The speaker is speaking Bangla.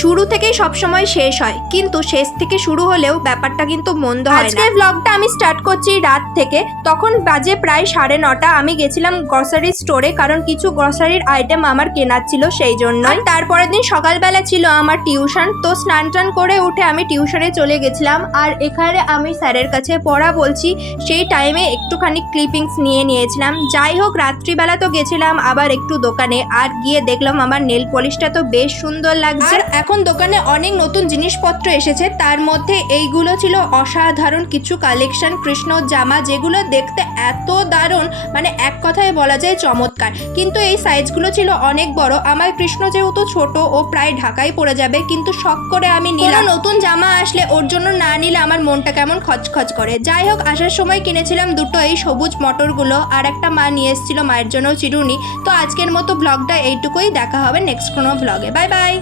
শুরু থেকেই সবসময় শেষ হয়, কিন্তু শেষ থেকে শুরু হলেও ব্যাপারটা কিন্তু মন্দ হয় না। আজকের ব্লগটা আমি স্টার্ট করছি রাত থেকে। তখন বাজে প্রায় 9:30। আমি গেছিলাম গ্রসারি স্টোরে, কারণ কিছু গ্রসারির আইটেম আমার কেনার ছিল, সেই জন্য। তারপরের দিন সকালবেলা ছিল আমার টিউশন, তো স্নান টান করে উঠে আমি টিউশনে চলে গেছিলাম। আর এখানে আমি স্যারের কাছে পড়া বলছি, সেই টাইমে একটুখানি ক্লিপিংস নিয়ে নিয়েছিলাম। যাই হোক, রাত্রিবেলা তো গেছিলাম আবার একটু দোকানে, আর গিয়ে দেখলাম আমার নেল পলিশটা তো বেশ সুন্দর লাগছে। আর এখন দোকানে অনেক নতুন জিনিসপত্র এসেছে, তার মধ্যে এইগুলো ছিল অসাধারণ কিছু কালেকশন কৃষ্ণর জামা, যেগুলো দেখতে এত দারুণ, মানে এক কথায় বলা যায় চমৎকার। কিন্তু এই সাইজগুলো ছিল অনেক বড়। আমার কৃষ্ণ যেহেতু ছোট, ও প্রায় ঢাকায় পড়ে যাবে, কিন্তু শখ করে আমি নিলাম। নতুন জামা আসলে ওর জন্য না নিলে আমার মনটা কেমন খচখচ করে। যাই হোক, আসার সময় কিনেছিলাম দুটো এই সবুজ মটরগুলো, আর একটা মা নিয়ে এসেছিল মায়ের জন্য চিরুনি। তো আজকের মতো ব্লগটা এইটুকুই, দেখা হবে নেক্সট কোনো ব্লগে। Bye bye.